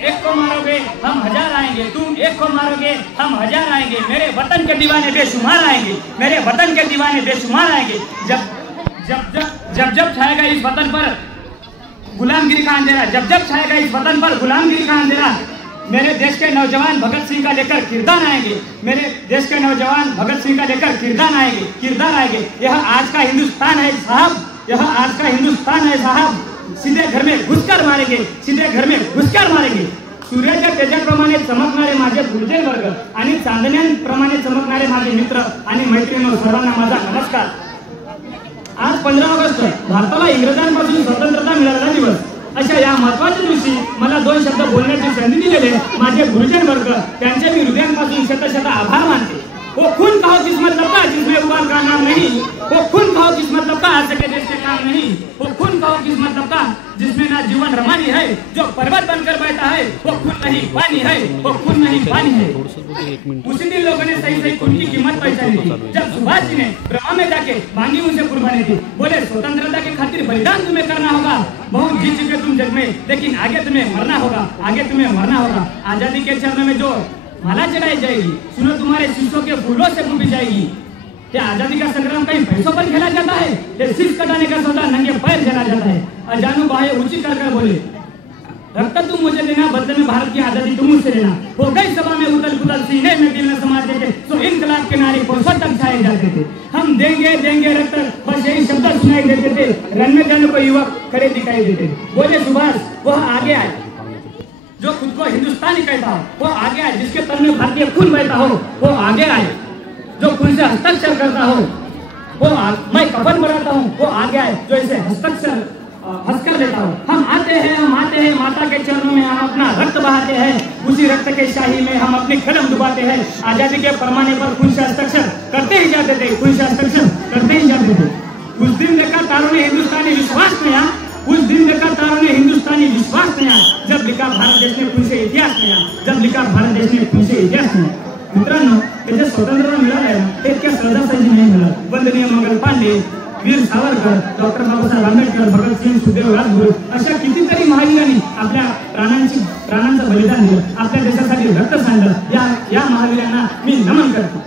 एक को मारोगे हम हजार आएंगे, तुम एक को मारोगे हम हजार आएंगे। मेरे वतन के दीवाने बेशुमार आएंगे, मेरे वतन के दीवाने बेशुमार आएंगे। जब छाएगा इस वतन पर गुलामगिरी का अंधेरा, जब छाएगा इस वतन पर गुलामगिरी का अंधेरा, मेरे देश के नौजवान भगत सिंह का लेकर किरदार आएंगे, मेरे देश के नौजवान भगत सिंह का लेकर किरदार आएंगे। यह आज का हिंदुस्तान है साहब, यह आज का हिंदुस्तान है साहब। सीधे घर में घुसकर मारेंगे, सीधे घर में घुसकर मारेंगे। सूर्याच्या तेजाप्रमाणे चमकणारे माझे गुरुजन वर्ग आणि चांदण्यांप्रमाणे चमकणारे माझे मित्र आणि मैत्रिणी, सर्वांना माझा नमस्कार। आज 15 ऑगस्ट भारताला इंग्रजांपासून स्वतंत्रता मिळालेला दिवस। अशा या महत्त्वाच्या दिवशी मला 2 शब्द बोलण्याची संधी दिलेले माझे गुरुजन वर्ग, त्यांचे मी हृदयापासून शत आभार मानते। वो खून का हो किस मतलब का जिसमें उबाल का नाम नहीं, वो खून का हो किस मतलब का आज के देश के काम नहीं, वो खून का हो किस मतलब का जिसमें ना जीवन रमानी है, जो पर्वत बनकर बैठा है वो खून नहीं पानी है, वो खून नहीं पानी है। उसी दिन लोगों ने सही खून की कीमत पहचानी थी, जब सुभाष जी ने ब्रह्मा में जाके मांगी उनसे कुर्बानी थी। बोले स्वतंत्रता की खातिर बलिदान तुम्हें करना होगा, बहुत जी चुके तुम जग में, लेकिन आगे तुम्हें मरना होगा, आगे तुम्हें मरना होगा। आजादी के चरण में जो माला चढ़ाई जाएगी, सुनो तुम्हारे शीशों के फूलों से फूटी जाएगी। क्या आजादी का संग्राम कहीं पैसों पर खेला जाता है? ये शीश कटाने का सौदा नंगे पैर खेला जाता है। अजानू बाहें ऊंची कर बोले, रक्त तुम मुझे देना, बदले में भारत की आजादी तुम मुझसे लेना। हो गई सभा में उथल पुथल, सीने में दिल न समाते थे, तो इनकलाब के नारे पुरस्कार तक छाए जाते थे। हम देंगे देंगे रक्त, बस यही शब्द सुनाई देते थे। रन में जाने को युवक खड़े दिखाई देते। बोले सुभाष वह आगे आए, जो खुद को हिंदुस्तानी कहता हो वो आगे आए, जिसके तन में भारतीय खून बहता हो वो आगे आए, जो खून से हस्ताक्षर करता हो वो मैं कफन बनाता हूँ वो आगे आए, जो इसे हस्ताक्षर हंसकर लेता हूँ। हम आते हैं माता के चरणों में हम अपना रक्त बहाते हैं, उसी रक्त के शाही में हम अपनी कलम डुबाते हैं। आजादी के फरमाने पर खून से हस्ताक्षर करते ही जाते थे, खून से हस्ताक्षर करते ही जाते थे। उस दिन देखा तारों ने हिंदुस्तानी विश्वास नया, उस दिन देखा तारों ने हिंदुस्तानी विश्वास नया, जब लिखा भारत देश ने खून से इतिहास नया, जब लिखा भारत देश ने खून से इतिहास नया। मित्रांनो, त्याचे स्वतंत्रता मिळालं हे इतक्या सहजासहजी नाही मिळालं। वंदनीय मंगल पांडे, वीर सावरकर, डॉक्टर बाबासाहेब आंबेडकर, भगतसिंग, सुखदेव राजगुरू अशा कितीतरी महावीरांनी आपल्या प्राणांचं बलिदान दिलं, आपल्या देशासाठी रक्त सांडलं। या महावीरांना मी नमन करतो।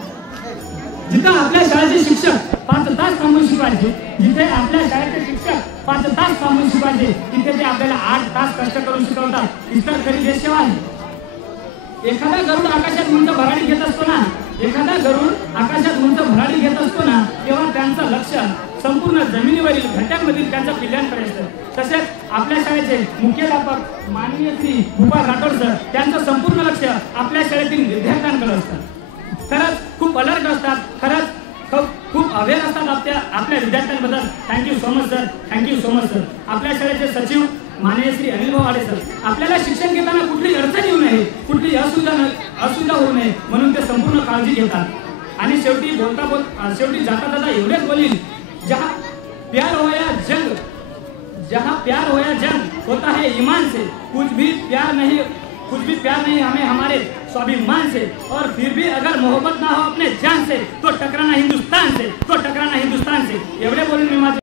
जिथं आपल्या शाळेचे शिक्षक 5 तास थांबून शिकवायचे, जिथे आपल्या शाळेचे शिक्षक 5 तास थांबून शिकवायचे, तिथे ते आपल्याला 8 तास कष्ट करून शिकवतात। इतर खरी देश सेवा आहे। एखादा गरुड आकाशात उंच भराडी घेत असतो ना, एखादा गरुड आकाशात उंच भराडी घेत असतो ना, तेव्हा त्यांचं लक्ष संपूर्ण जमिनीवरील घंट्यांमधील त्यांच्या पिल्ल्यांकडे असतं। तसेच आपल्या शाळेचे मुख्याध्यापक माननीय श्री भूपाल राठोड सर, त्यांचं संपूर्ण लक्ष आपल्या शाळेतील विद्यार्थ्यांकडे असतं। खरंच खूप अलर्ट असतात, खरंच खूप अवेअर असतात आपल्या विद्यार्थ्यांबद्दल। Thank you so much sir, thank you so much sir. आपल्या शाळेचे सचिव माननीय श्री अनिल भाऊ आडे सर, आपल्याला शिक्षण घेताना कुठली अडचण येऊ नये, कुठली असुविधा होऊ नये म्हणून ते संपूर्ण काळजी घेतात। आणि शेवटी जाता एवढेच बोलील, जहाँ प्यार होया जंग होता है ईमान से, कुछ भी प्यार नहीं हमें हमारे स्वाभिमान से, और फिर भी अगर मोहब्बत ना हो अपने जान से तो टकराना हिंदुस्तान से, एवढे बोलून मी माझे